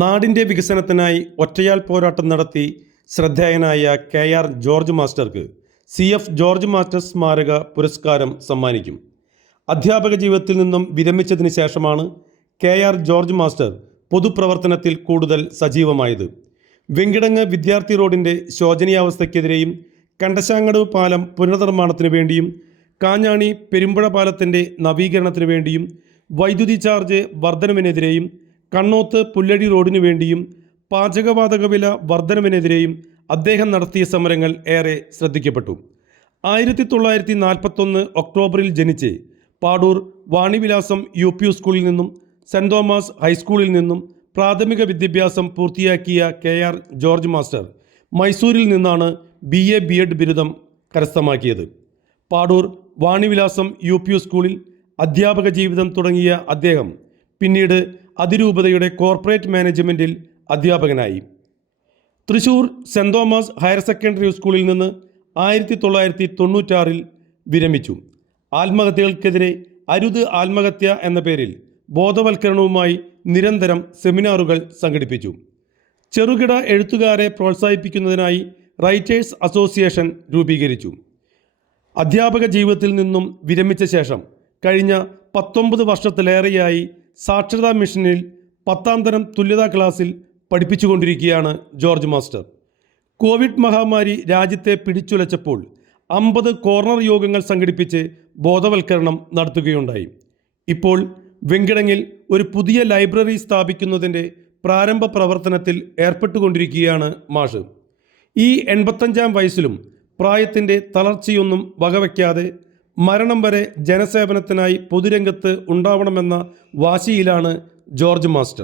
നാടിന്റെ വികസനത്തിനായി ഒറ്റയാൽ പോരാട്ടം നടത്തി ശ്രദ്ധേയനായ കെ ആർ ജോർജ് മാസ്റ്റർക്ക് സി എഫ് ജോർജ് മാസ്റ്റർ സ്മാരക പുരസ്കാരം സമ്മാനിക്കും. അധ്യാപക ജീവിതത്തിൽ നിന്നും വിരമിച്ചതിന് ശേഷമാണ് കെ ആർ ജോർജ് മാസ്റ്റർ പൊതുപ്രവർത്തനത്തിൽ കൂടുതൽ സജീവമായത്. വെങ്കിടങ്ങ് വിദ്യാർത്ഥി റോഡിന്റെ ശോചനീയാവസ്ഥയ്ക്കെതിരെയും കണ്ടശാങ്കട് പാലം പുനർനിർമ്മാണത്തിന് വേണ്ടിയും കാഞ്ഞാണി പെരുമ്പുഴ പാലത്തിന്റെ നവീകരണത്തിന് വേണ്ടിയും വൈദ്യുതി ചാർജ് വർധനവിനെതിരെയും കണ്ണോത്ത് പുല്ലടി റോഡിനു വേണ്ടിയും പാചകവാതക വില വർധനവിനെതിരെയും അദ്ദേഹം നടത്തിയ സമരങ്ങൾ ഏറെ ശ്രദ്ധിക്കപ്പെട്ടു. ആയിരത്തി തൊള്ളായിരത്തി നാൽപ്പത്തൊന്ന് ഒക്ടോബറിൽ ജനിച്ച് പാടൂർ വാണിവിലാസം യു പി സ്കൂളിൽ നിന്നും സെന്റ് തോമസ് ഹൈസ്കൂളിൽ നിന്നും പ്രാഥമിക വിദ്യാഭ്യാസം പൂർത്തിയാക്കിയ കെ ആർ ജോർജ് മാസ്റ്റർ മൈസൂരിൽ നിന്നാണ് ബി എ ബി എഡ് ബിരുദം കരസ്ഥമാക്കിയത്. പാടൂർ വാണിവിലാസം യു പി സ്കൂളിൽ അധ്യാപക ജീവിതം തുടങ്ങിയ അദ്ദേഹം പിന്നീട് അതിരൂപതയുടെ കോർപ്പറേറ്റ് മാനേജ്മെന്റിൽ അധ്യാപകനായി. Thrissur Saint Thomas higher secondary സ്കൂളിൽ നിന്ന് ആയിരത്തി തൊള്ളായിരത്തി തൊണ്ണൂറ്റാറിൽ വിരമിച്ചു. ആത്മഹത്യകൾക്കെതിരെ അരുത് ആത്മഹത്യ എന്ന പേരിൽ ബോധവൽക്കരണവുമായി നിരന്തരം സെമിനാറുകൾ സംഘടിപ്പിച്ചു. ചെറുകിട എഴുത്തുകാരെ പ്രോത്സാഹിപ്പിക്കുന്നതിനായി റൈറ്റേഴ്സ് അസോസിയേഷൻ രൂപീകരിച്ചു. അധ്യാപക ജീവിതത്തിൽ നിന്നും വിരമിച്ച ശേഷം കഴിഞ്ഞ പത്തൊമ്പത് വർഷത്തിലേറെയായി സാക്ഷരതാ മിഷനിൽ പത്താം തരം തുല്യതാ ക്ലാസ്സിൽ പഠിപ്പിച്ചുകൊണ്ടിരിക്കുകയാണ് ജോർജ് മാസ്റ്റർ. കോവിഡ് മഹാമാരി രാജ്യത്തെ പിടിച്ചുലച്ചപ്പോൾ അമ്പത് കോർണർ യോഗങ്ങൾ സംഘടിപ്പിച്ച് ബോധവൽക്കരണം നടത്തുകയുണ്ടായി. ഇപ്പോൾ വെങ്കിടങ്ങിൽ ഒരു പുതിയ ലൈബ്രറി സ്ഥാപിക്കുന്നതിന്റെ പ്രാരംഭ പ്രവർത്തനത്തിൽ ഏർപ്പെട്ടുകൊണ്ടിരിക്കുകയാണ് മാഷ്. ഈ എൺപത്തഞ്ചാം വയസ്സിലും പ്രായത്തിന്റെ തളർച്ചയൊന്നും വകവയ്ക്കാതെ മരണം വരെ ജനസേവനത്തിനായി പൊതുരംഗത്ത് ഉണ്ടാവണമെന്ന വാശിയിലാണ് ജോർജ് മാസ്റ്റർ.